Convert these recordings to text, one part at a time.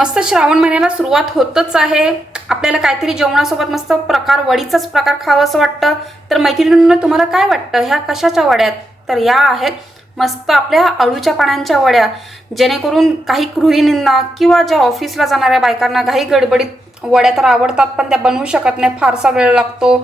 मस्त श्रावण महिन्याला सुरुवात होतच आहे. आपल्याला काहीतरी जेवणासोबत मस्त प्रकार वडीचाच प्रकार खावं असं वाटतं. तर मैत्रिणींना तुम्हाला काय वाटतं? ह्या कशाच्या वड्यात? तर या आहेत मस्त आपल्या अळूच्या पानांच्या वड्या. जेणेकरून काही गृहिणींना किंवा ज्या ऑफिसला जाणाऱ्या बायकांना काही गडबडीत वड्या तर आवडतात पण त्या बनवू शकत नाही. फारसा वेळ लागतो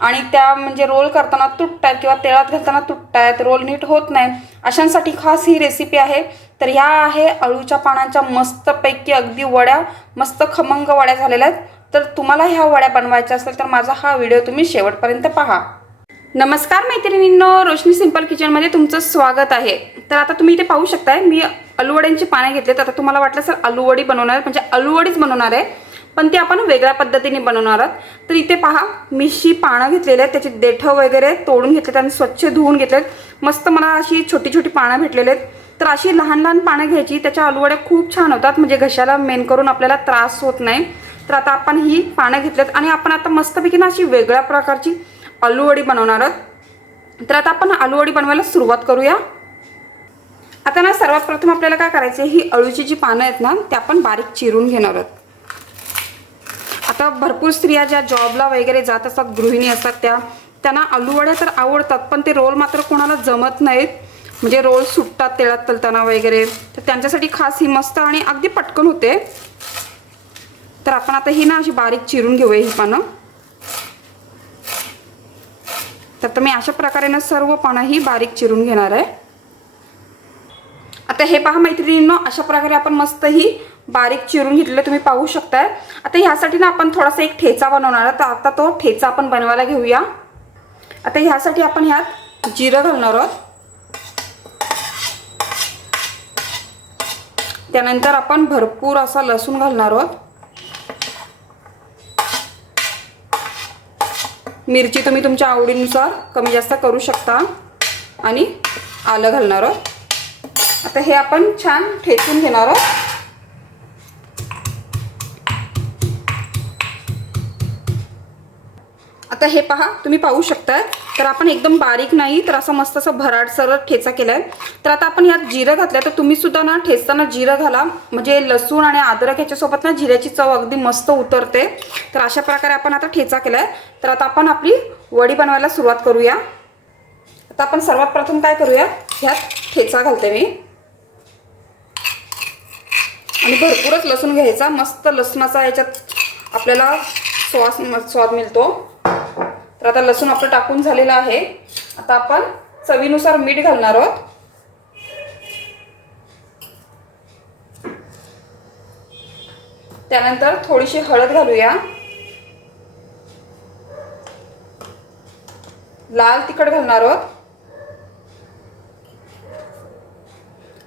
आणि त्या म्हणजे रोल करताना तुटतात किंवा तेलात घालताना तुटतात रोल नीट होत नाही. अशांसाठी खास ही रेसिपी आहे. तर ह्या आहे अळूच्या पानांच्या मस्तपैकी अगदी वड्या मस्त खमंग वड्या झालेल्या आहेत. तर तुम्हाला ह्या वड्या बनवायच्या असेल तर माझा हा व्हिडिओ तुम्ही शेवटपर्यंत पहा. नमस्कार मैत्रिणींनो रोशनी सिंपल किचनमध्ये तुमचं स्वागत आहे. तर आता तुम्ही इथे पाहू शकताय मी अळूवड्यांची पाने घेतले तर आता तुम्हाला वाटलं सर अळूवडी बनवणार आहे म्हणजे अळूवडीच बनवणार आहे. पण ते आपण वेगळ्या पद्धतीने बनवणार आहोत. तर इथे पहा मिशी पानं घेतलेले आहेत त्याची देठं वगैरे तोडून घेतलेत आणि स्वच्छ धुवून घेतलेत. मस्त मला अशी छोटी छोटी पानं भेटलेली आहेत. तर अशी लहान लहान पानं घ्यायची त्याच्या अळूवड्या खूप छान होतात म्हणजे घशाला मेन करून आपल्याला त्रास होत नाही. तर आता आपण ही पानं घेतलेत आणि आपण आता मस्तपैकी ना अशी वेगळ्या प्रकारची आलूवडी बनवणार आहोत. तर आता आपण आलूवडी बनवायला सुरुवात करूया. आता ना सर्वात प्रथम आपल्याला काय करायचं आहे ही अळूची जी पानं आहेत ना त्या आपण बारीक चिरून घेणार आहोत. आता भरपूर स्त्रिया ज्या जॉबला वगैरे जात असतात गृहिणी असतात त्या त्यांना आलूवड्या तर आवडतात पण ते रोल मात्र कोणाला जमत नाहीत. म्हणजे रोल सुटतात तेळात तलताना वगैरे. तर त्यांच्यासाठी खास ही मस्त आणि अगदी पटकन होते. तर आपण आता ही ना अशी बारीक चिरून घेऊया ही पानं. तर मी अशा प्रकारे ना सर्व पानं ही बारीक चिरून घेणार आहे. आता हे पहा मैत्रिणींनो अशा प्रकारे आपण मस्त ही बारीक चिरून घेतलेलं तुम्ही पाहू शकताय. आता ह्यासाठी ना आपण थोडासा एक ठेचा बनवणार आहे तर आता तो ठेचा आपण बनवायला घेऊया. आता ह्यासाठी आपण ह्यात जिरं घालणार आहोत. त्यानंतर आपण भरपूर असा लसूण घालणार आहोत. मिरची तुम्ही तुमच्या आवडीनुसार कमी जास्त करू शकता. आणि आलं घालणार आहोत. आता हे आपण छान ठेचून घेणार आहोत. आता हे पहा तुम्ही पाहू शकताय. तर आपण एकदम बारीक नाही तर असं मस्त असं भराडसर ठेचा केलाय. तर आता आपण यात जिरं घातलं तर तुम्ही सुद्धा ना ठेचताना जिरं घाला. म्हणजे लसूण आणि अद्रक ह्याच्यासोबत ना जिऱ्याची चव अगदी मस्त उतरते. तर अशा प्रकारे आपण आता ठेचा केलाय. तर आता आपण आपली वडी बनवायला सुरुवात करूया. आता आपण सर्वात प्रथम काय करूया? ह्यात ठेचा घालते मी. आणि भरपूरच लसूण घ्यायचा. मस्त लसणाचा याच्यात आपल्याला स्वास स्वाद मिळतो. तर आता लसूण आपलं टाकून झालेलं आहे. आता आपण चवीनुसार मीठ घालणार आहोत. त्यानंतर थोडीशी हळद घालूया. लाल तिखट घालणार आहोत.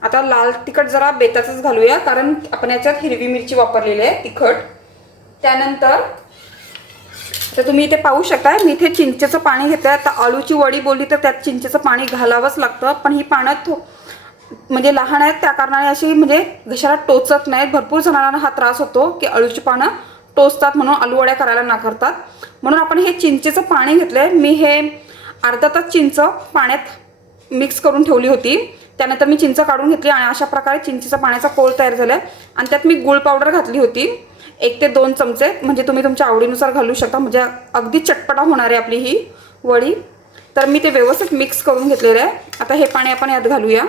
आता लाल तिखट जरा बेताचंच घालूया कारण आपण याच्यात हिरवी मिरची वापरलेली आहे तिखट. त्यानंतर तर तुम्ही इथे पाहू शकता मी इथे चिंचेचं पाणी घेतलं आता आळूची वडी बोलली तर त्यात चिंचेचं पाणी घालावंच लागतं पण ही पानं थो म्हणजे लहान आहेत त्या कारणाने अशी म्हणजे घशाला टोचत नाहीत. भरपूर जणांना हा त्रास होतो की अळूची पानं टोचतात म्हणून आलूवड्या करायला नाकारतात. म्हणून आपण हे चिंचेचं पाणी घेतलं आहे मी हे अर्धा तास चिंच पाण्यात मिक्स करून ठेवली होती. त्यानंतर मी चिंच काढून घेतली आणि अशा प्रकारे चिंचेचा पाण्याचा कोळ तयार झाला आणि त्यात मी गुळ पावडर घातली होती. एक ते दोन चमचे म्हणजे तुम्ही तुमच्या आवडीनुसार घालू शकता. म्हणजे अगदी चटपटा होणार आहे आपली ही वडी. तर मी ते व्यवस्थित मिक्स करून घेतलेलं आहे. आता हे पाणी आपण यात घालूया.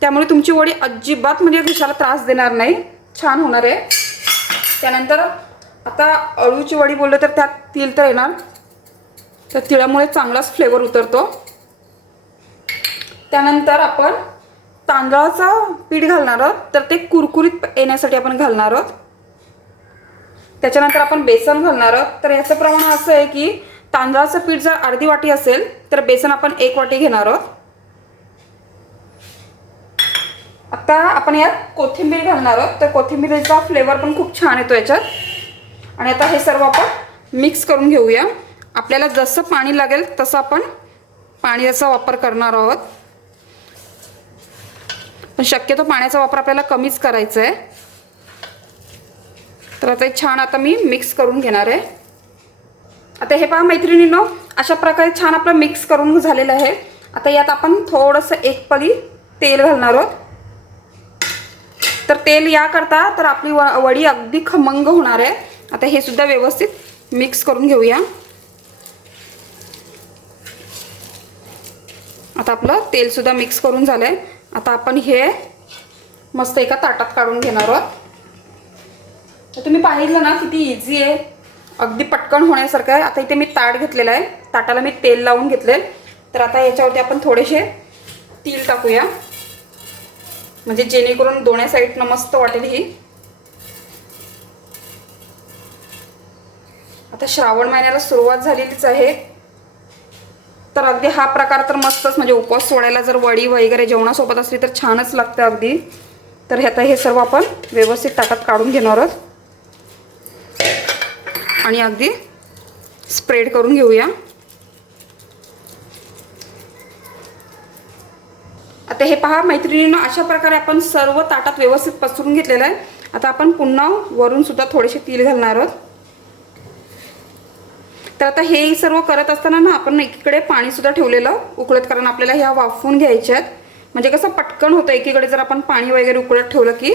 त्यामुळे तुमची वडी अजिबात म्हणजे घशाला त्रास देणार नाही. छान होणार आहे. त्यानंतर आता अळूची वडी बोललं तर त्यात तिळ तर येणार. तर तिळामुळे चांगलाच फ्लेवर उतरतो. त्यानंतर आपण तांदळाचं पीठ घालणार आहोत. तर ते कुरकुरीत येण्यासाठी आपण घालणार आहोत. त्याच्यानंतर आपण बेसन घालणार आहोत. तर याचं प्रमाण असं आहे की तांदळाचं पीठ जर अर्धी वाटी असेल तर बेसन आपण एक वाटी घेणार आहोत. आता आपण यात कोथिंबीर घालणार आहोत. तर कोथिंबीरीचा फ्लेवर पण खूप छान येतो याच्यात. आणि आता हे सर्व आपण मिक्स करून घेऊया. आपल्याला जसं पाणी लागेल तसं आपण पाण्याचा वापर करणार आहोत. पण शक्यतो पाण्याचा वापर आपल्याला कमीच करायचा आहे तर आता हे छान आता मी मिक्स करून घेणार आहे. आता हे पहा मैत्रिणींनो अशा प्रकारे छान आपलं मिक्स करून झालेलं आहे. आता यात आपण थोडंसं एक पळी तेल घालणार आहोत. तर तेल या करता तर आपली व वडी अगदी खमंग होणार आहे. आता हे सुद्धा व्यवस्थित मिक्स करून घेऊया. आता आपलं तेलसुद्धा मिक्स करून झालं आहे आता आपण हे मस्त एका ताटात काढून घेणार आहोत. तर तुम्ही पाहिलं ना किती इझी आहे. अगदी पटकन होण्यासारखं आहे. आता इथे मी ताट घेतलेलं आहे. ताटाला मी तेल लावून घेतले तर आता याच्यावरती आपण थोडेसे तील टाकूया. म्हणजे जेणेकरून दोन्ही साईडनं मस्त वाटेल ही. आता श्रावण महिन्याला सुरुवात झालेलीच आहे. तर अगदी हा प्रकार तर मस्तच म्हणजे उपवास सोडायला जर वडी वगैरे जेवणासोबत असली तर छानच लागतं अगदी. तर हे आता हे सर्व आपण व्यवस्थित ताटात काढून घेणार आहोत. आणि अगदी स्प्रेड करून घेऊया. आता हे पहा मैत्रिणीनं अशा प्रकारे आपण सर्व ताटात व्यवस्थित पसरून घेतलेलं आहे. आता आपण पुन्हा वरून सुद्धा थोडेसे तेल घालणार आहोत. तर आता हे सर्व करत असताना ना आपण एकीकडे पाणी सुद्धा ठेवलेलं उकळत कारण आपल्याला ह्या वाफवून घ्यायच्या आहेत. म्हणजे कसं पटकन होतं एकीकडे जर आपण पाणी वगैरे उकळत ठेवलं की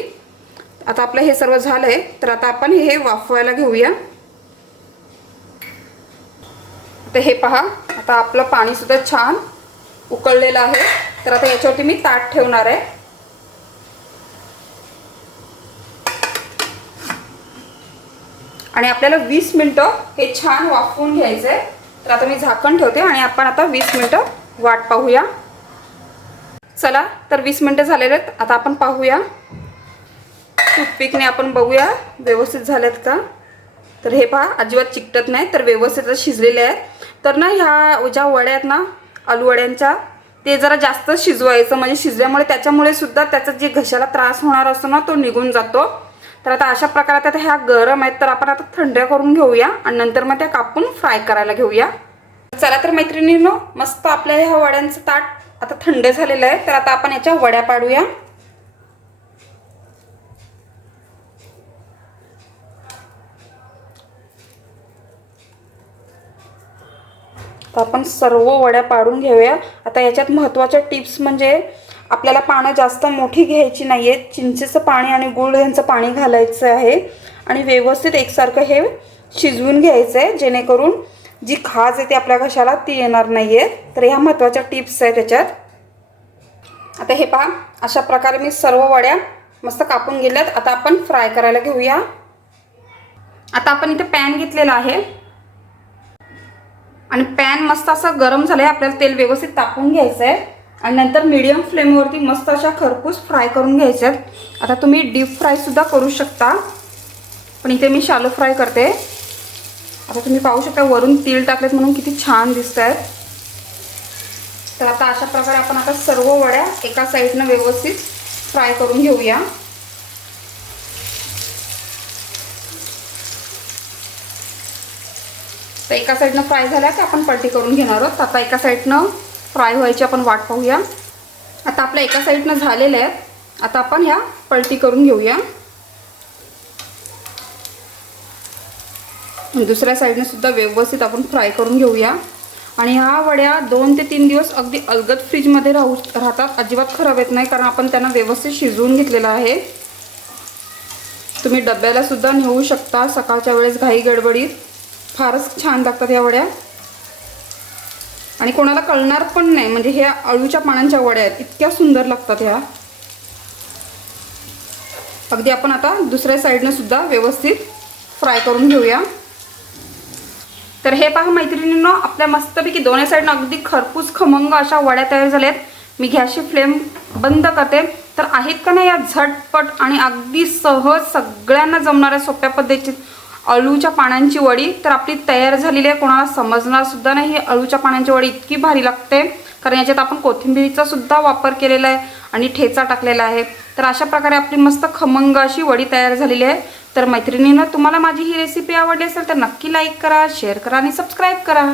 आता आपलं हे सर्व झालं आहे तर आता आपण हे वाफवायला घेऊया. आता हे पहा आता आपलं पाणी सुद्धा छान उकळलेलं आहे. तर आता याच्यावरती मी ताट ठेवणार आहे. आणि आपल्याला वीस मिनटं हे छान वाफवून घ्यायचं आहे तर आता मी झाकण ठेवते आणि आपण आता वीस मिनटं वाट पाहूया. चला तर वीस मिनटं झालेले आहेत. आता आपण पाहूया. टूथपिकने आपण बघूया. व्यवस्थित झालेत का? तर हे पहा अजिबात चिकटत नाही तर व्यवस्थित शिजलेले आहेत. तर ना ह्या ज्या वड्या आहेत ना आलूवड्यांच्या ते जरा जास्त शिजवायचं. म्हणजे शिजल्यामुळे त्याच्यामुळे सुद्धा त्याचा जे घशाला त्रास होणार असतो ना तो निघून जातो. तर आता अशा प्रकारात आता ह्या गरम आहेत तर आपण आता थंड्या करून घेऊया आणि नंतर मग त्या कापून फ्राय करायला घेऊया. चला तर मैत्रिणींनो मस्त आपल्या ह्या वड्यांचं ताट आता थंड झालेलं आहे तर आता आपण याच्या वड्या पाडूया. तर आपण सर्व वड्या पाडून घेऊया. आता याच्यात महत्त्वाच्या टिप्स म्हणजे आपल्याला पानं जास्त मोठी घ्यायची नाही आहेत चिंचेचं पाणी आणि गुळ यांचं पाणी घालायचं आहे. आणि व्यवस्थित एकसारखं हे शिजवून घ्यायचं आहे जेणेकरून जी खाज येते आपल्या घशाला ती येणार नाही आहे तर ह्या महत्त्वाच्या टिप्स आहे त्याच्यात. आता हे पहा अशा प्रकारे मी सर्व वड्या मस्त कापून गेल्यात आता आपण फ्राय करायला घेऊया. आता आपण इथे पॅन घेतलेला आहे. आणि पॅन मस्त असं गरम झालं आहे आपल्याला तेल व्यवस्थित तापून घ्यायचं आहे आणि नंतर मीडियम फ्लेमवरती मस्त अशा खरपूस फ्राय करून घ्यायच्या आहेत आता तुम्ही डीप फ्रायसुद्धा करू शकता. पण इथे मी शालो फ्राय करते. आता तुम्ही पाहू शकता वरून तीळ टाकलेत म्हणून किती छान दिसत आहेत तर आता अशा प्रकारे आपण आता सर्व वड्या एका साईडनं व्यवस्थित फ्राय करून घेऊया. तर एका साईडनं फ्राय झाल्या की आपण पलटी करून घेणार आहोत. आता एका साईडनं फ्राय व्हायची आपण वाट पाहूया. आता आपल्या एका साईडनं झालेल्या आहेत. आता आपण ह्या पलटी करून घेऊया. दुसऱ्या साईडने सुद्धा व्यवस्थित आपण फ्राय करून घेऊया. आणि ह्या वड्या दोन ते तीन दिवस अगदी अलगद फ्रीजमध्ये राहू राहतात. अजिबात खराब येत नाही कारण आपण त्यांना व्यवस्थित शिजवून घेतलेलं आहे. तुम्ही डब्याला सुद्धा नेऊ शकता. सकाळच्या वेळेस घाई गडबडीत. फारच छान लागतात ह्या वड्या. आणि कोणाला कळणार पण नाही. म्हणजे ह्या अळूच्या पानांच्या वड्या आहेत. इतक्या सुंदर लागतात ह्या. अगदी आपण आता दुसऱ्या साईडनं सुद्धा व्यवस्थित फ्राय करून घेऊया. तर हे पहा मैत्रिणींनो आपल्या मस्तपैकी दोन्ही साईडनं अगदी खरपूस खमंग अशा वड्या तयार झाल्यात. मी गॅसची फ्लेम बंद करते. तर आहेत का नाही या झटपट आणि अगदी सहज सगळ्यांना जमणाऱ्या सोप्या पद्धतीत अळूच्या पानांची वडी. तर आपली तयार झालेली आहे कोणाला समजणार सुद्धा नाही. ही अळूच्या पानांची वडी इतकी भारी लागते. कारण याच्यात आपण कोथिंबीरीचा सुद्धा वापर केलेला आहे आणि ठेचा टाकलेला आहे. तर अशा प्रकारे आपली मस्त खमंग अशी वडी तयार झालेली आहे. तर मैत्रिणींना तुम्हाला माझी ही रेसिपी आवडली असेल तर नक्की लाईक करा शेअर करा आणि सबस्क्राईब करा.